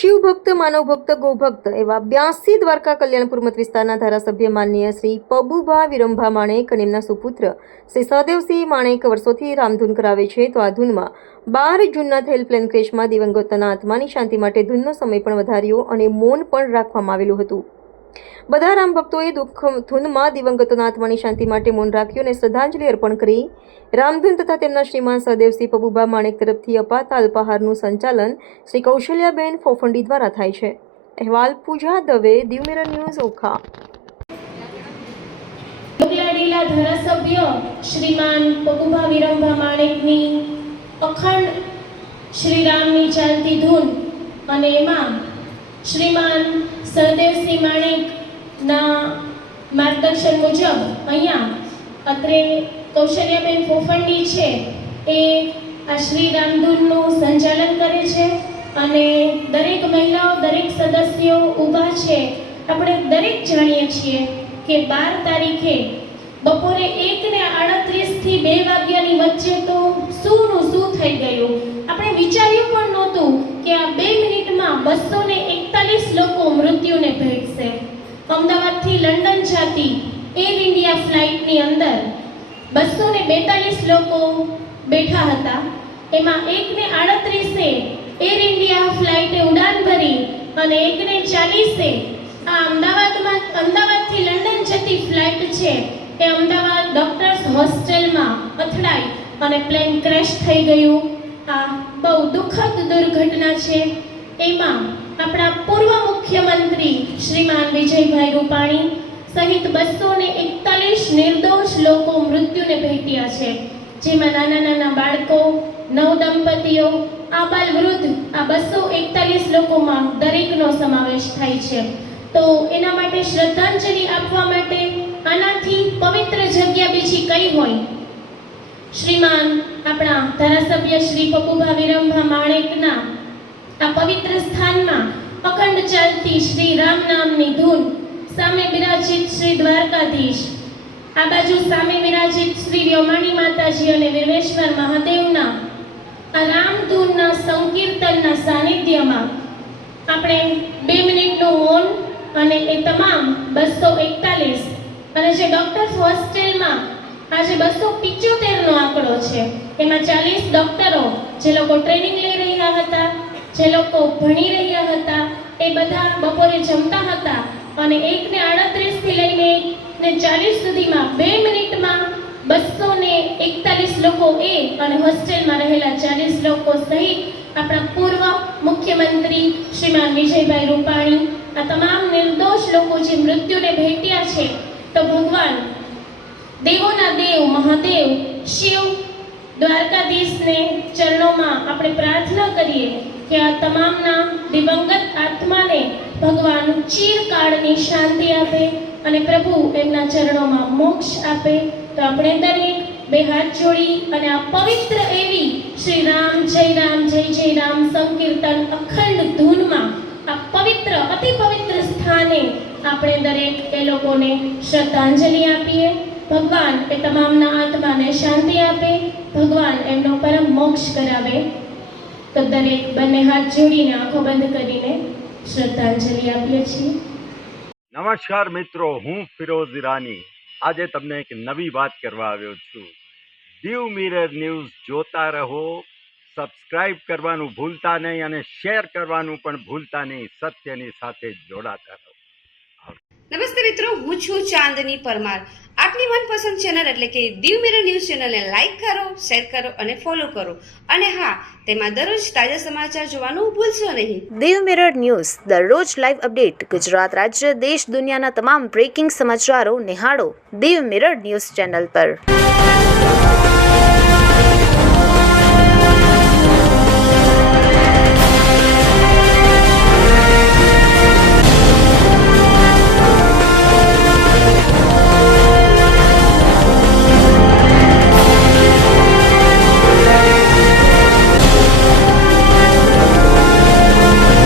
શિવભક્ત, માનવભક્ત, ગૌભક્ત એવા 82 દ્વારકા કલ્યાણપુર મત વિસ્તારના ધારાસભ્ય માનનીય શ્રી પબુભા વિરંભા માણેક અને એમના સુપુત્ર શ્રી સહદેવસિંહ માણેક વર્ષોથી રામધૂન કરાવે છે. તો આ ધૂનમાં 12 જૂનના થયેલ પ્લેન ક્રેશમાં દિવંગતના આત્માની શાંતિ માટે ધૂનનો સમય પણ વધાર્યો અને મૌન પણ રાખવામાં આવેલું હતું. બધા રામ ભક્તોએ દુઃખ ધૂનમાં દિવંગતોના આત્માની શાંતિ માટે મૌન રાખ્યું અને શ્રદ્ધાંજલિ અર્પણ કરી. રામધૂન તથા તેમના શ્રીમાન સહદેવસિંહ પબુભા માણેક તરફથી અપાતા અલ્પાહારનું સંચાલન શ્રી કૌશલ્યાબેન ફોફંડી દ્વારા થાય છે. અહેવાલ પૂજા દવે, દીવ મિરર ન્યૂઝ, ઓખા. લાડીલા ધારાસભ્ય શ્રીમાન પબુભા વિરંભા માણેકની અખંડ શ્રી રામની ચાલતી ધૂન અને એમાં શ્રીમાન સહદેવસિંહ માણેકના માર્ગદર્શન મુજબ અહીંયા અત્રે કૌશલ્યાબેન ફોફંડી છે એ આ શ્રી રામધૂનનું સંચાલન કરે છે અને દરેક મહિલાઓ, દરેક સદસ્યો ઊભા છે. આપણે દરેક જાણીએ છીએ કે 12 તારીખે બપોરે 1:38 થી 2 વાગ્યાની વચ્ચે તો શું થઈ ગયું. આપણે વિચાર્યું પણ નહોતું કે આ 2 મિનિટમાં 241 લોકો મૃત્યુને ભેટશે. અમદાવાદથી લંડન જતી એર ઇન્ડિયા ફ્લાઇટની અંદર 242 લોકો બેઠા હતા. એમાં 1:38 એર ઇન્ડિયા ફ્લાઇટે ઉડાન ભરી અને 1:40 આ અમદાવાદથી લંડન જતી ફ્લાઇટ છે એ અમદાવાદ ડોક્ટર્સ હોસ્ટેલમાં અથડાઈ અને પ્લેન ક્રેશ થઈ ગયું. આ બહુ દુઃખદ દુર્ઘટના છે. એમાં આપણા પૂર્વ મુખ્યમંત્રી શ્રીમાન વિજયભાઈ રૂપાણી સહિત 241 નિર્દોષ લોકો મૃત્યુને ભેટ્યા છે, જેમાં નાના બાળકો, નવદંપતીઓ, આબાલ વૃદ્ધ, આ 241 લોકોમાં દરેકનો સમાવેશ થાય છે. તો એના માટે શ્રદ્ધાંજલિ આપવા માટે આનાથી પવિત્ર જગ્યા બીજી કઈ હોય? શ્રીમાન આપણા ધારાસભ્ય શ્રી પબુભા વિરંભા માણેકના આ પવિત્ર સ્થાનમાં અખંડ ચાલતી શ્રી રામ નામની ધૂન, સામે બિરાજિત શ્રી દ્વારકાધીશ, આ બાજુ સામે બિરાજિત શ્રી વ્યોમાણી માતાજી અને વિરવેશ્વર મહાદેવના આ રામ ધૂનના સંકીર્તનના સાનિધ્યમાં આપણે 2 મિનિટનું મૌન અને એ તમામ 241 અને જે ડોક્ટર્સ હોસ્ટેલમાં આજે 275નો આંકડો છે, એમાં 40 ડોક્ટરો જે લોકો ટ્રેનિંગ લઈ રહ્યા હતા, જે લોકો ભણી રહ્યા હતા, એ બધા બપોરે જમતા હતા અને 1:38 થી લઈને 1:40 સુધીમાં 2 મિનિટમાં 241 લોકો એ અને હોસ્ટેલમાં રહેલા 40 લોકો સહિત આપણા પૂર્વ મુખ્યમંત્રી શ્રીમાન વિજયભાઈ રૂપાણી, આ તમામ નિર્દોષ લોકો જે મૃત્યુને ભેટ્યા છે, તો ભગવાન દેવોના દેવ મહાદેવ શિવ દ્વારકાધીશને ચરણોમાં આપણે પ્રાર્થના કરીએ કે આ તમામના દિવંગત આત્માને ભગવાન ચિરકાળની શાંતિ આપે અને પ્રભુ એમના ચરણોમાં મોક્ષ આપે. તો આપણે દરેક 2 હાથ જોડી અને આ પવિત્ર એવી શ્રી રામ જય રામ સંકીર્તન અખંડ ધૂનમાં આ પવિત્ર, અતિ પવિત્ર સ્થાને આપણે દરેક એ લોકોને શ્રદ્ધાંજલિ આપીએ. ભગવાન એ તમામના આત્માને શાંતિ આપે, ભગવાન એમનો પરમ મોક્ષ કરાવે. તો દરેક બંને હાથ જોડીને, આંખો બંધ કરીને શ્રદ્ધાંજલિ આપીએ છીએ. નમસ્કાર મિત્રો, હું ફિરોઝ ઈરાની આજે તમને એક નવી વાત કરવા આવ્યો છું. દીવ મિરર ન્યૂઝ જોતા રહો, સબસ્ક્રાઇબ કરવાનું ભૂલતા નહીં અને શેર કરવાનું પણ ભૂલતા નહીં. સત્યની સાથે જોડાતા રહો. નમસ્તે મિત્રો, હું છું ચાંદની પરમાર. આપની મનપસંદ ચેનલ એટલે કે દીવ મિરર ન્યૂઝ ચેનલને લાઈક કરો, શેર કરો અને ફોલો કરો. અને હા, તેમાં દરરોજ તાજા સમાચાર જોવાનું ભૂલશો નહીં. દીવ મિરર ન્યૂઝ દરરોજ લાઈવ અપડેટ, ગુજરાત રાજ્ય, દેશ દુનિયાના તમામ બ્રેકિંગ સમાચારો નિહાળો દીવ મિરર ન્યૂઝ ચેનલ પર.